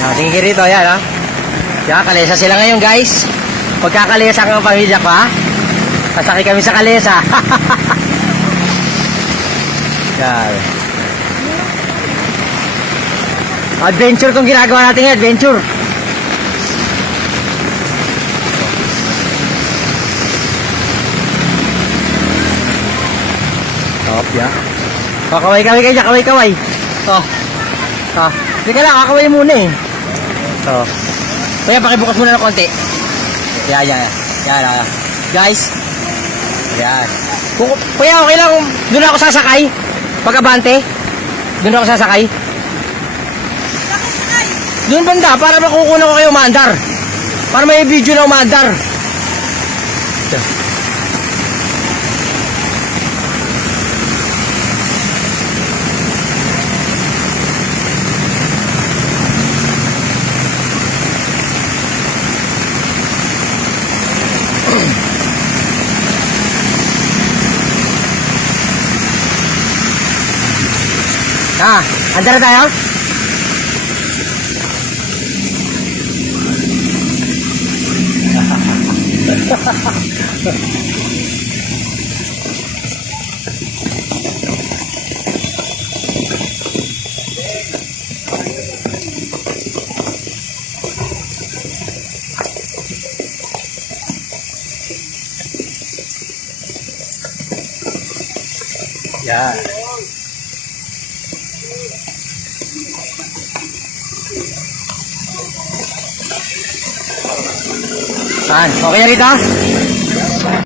Yan, tingin kayo rito, yan, ha? Yan, kalesa sila ngayon, guys. Pagkakalesa ang pamilya ko, ha? Sasakay kami sa kalesa. Yan. Adventure kung ginagawa natin yan, adventure. Top, yan. Kaway-kaway kayo dyan, kaway-kaway. Oh. Ah, teka lang, kakaway muna eh. Oh. Kaya pakibukas muna ng konti. Yan, yan, yan. Yan, guys. Yan. Kuya, okay lang. Doon ako sasakay. Pag-abante. Doon ako sasakay. Doon banda, para makukuna ko kayo umaandar. Para may video na umaandar. Andar na tayo? Yeah. Saan? Okay na rito?